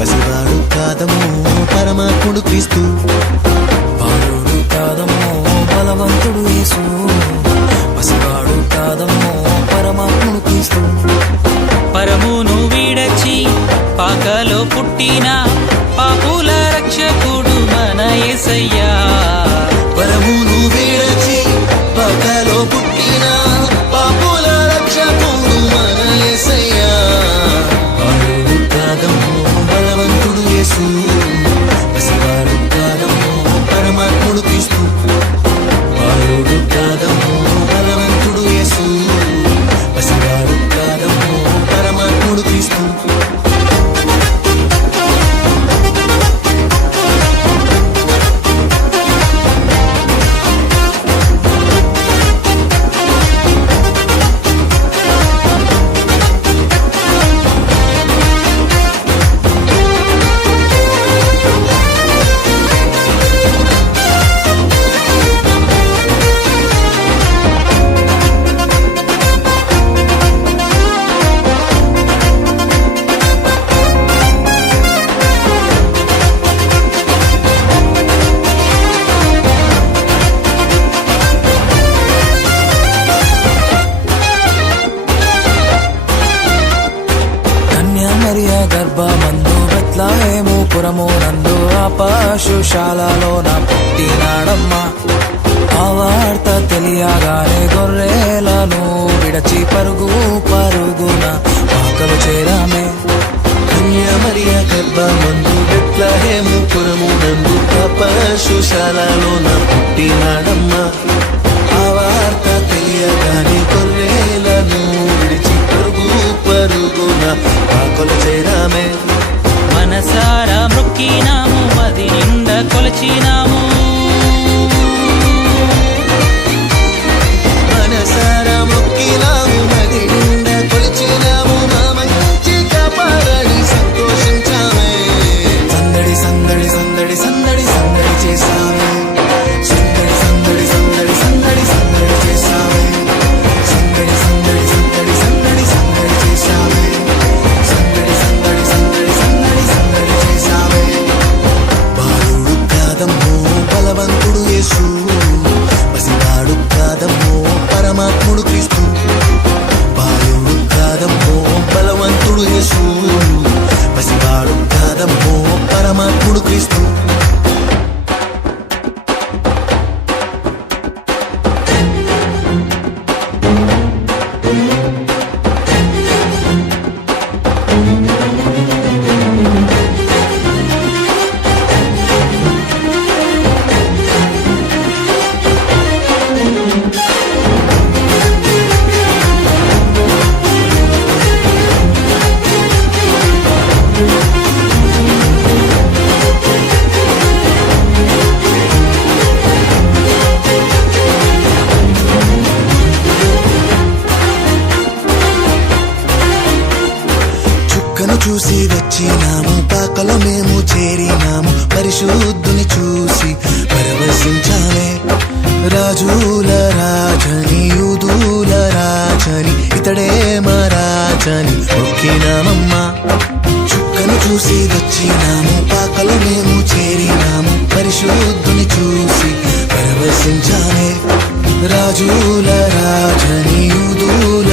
పసివాడు కాదము పరమాత్ముడు క్రీస్తు. బాలుడు కాదము బలవంతుడు యేసు. పసివాడు కాదము పరమాత్ముడు క్రీస్తు. పరమును పాకలో పుట్టిన పాపుల రక్షకుడు మన ఏసయ్య పశుశాలలో నా పుట్టినాడమ్మా. ఆ వార్త తెలియగానే గొర్రెలను విడచి పరుగు పరుగున పాకలు చేరామే. కన్యామరియ గర్భమందు బెత్లహేము పురము నందు ఆ పశుశాలలో నా పుట్టినాడమ్మా. ఆ వార్త తెలియగానే గొర్రెలను విడిచి పరుగు పరుగున పాకలు చేరామే. మనసారా మృక్కినా నింద కొలచినాము. పరమాత్ముడు క్రీస్తు. చూసి వచ్చినాము. పాకలో మేము చేరినాము. పరిశుద్ధుని చూసి పరవశించాలే. రాజుల రాజని యూదుల రాజని ఇతడే మా రాజని ఒక్కినామమ్మా చుక్కను చూసి వచ్చినాము. పాకలో మేము చేరినాము. పరిశుద్ధుని చూసి పరవశించాలే. రాజుల రాజని యూదుల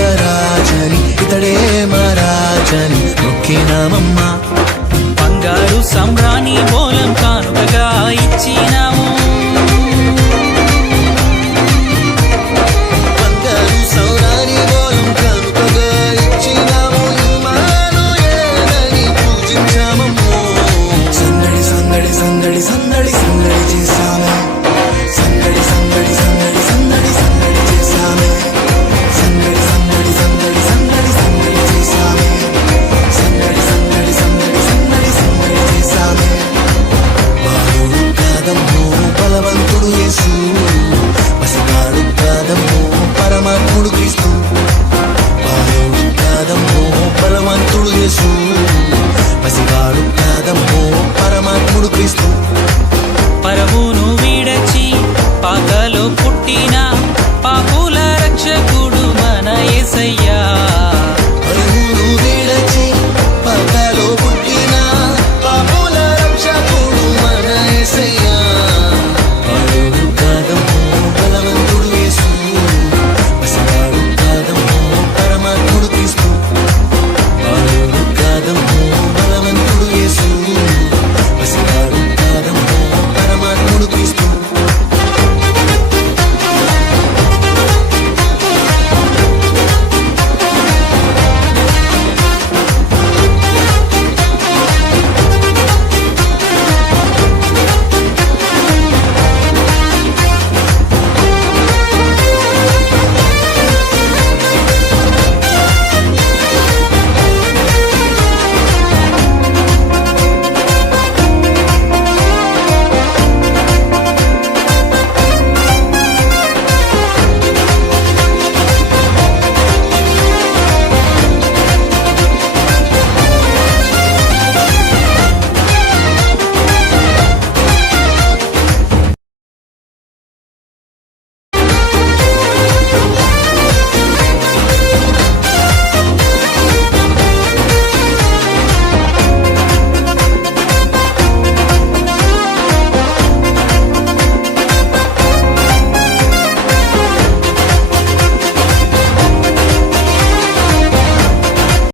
యేసు. పసివాడు నాదమ్మో పరమాత్ముడు క్రీస్తు. పరమును విడచి పాకలో పుట్టిన పాపుల రక్షకుడు మన ఏసయ్య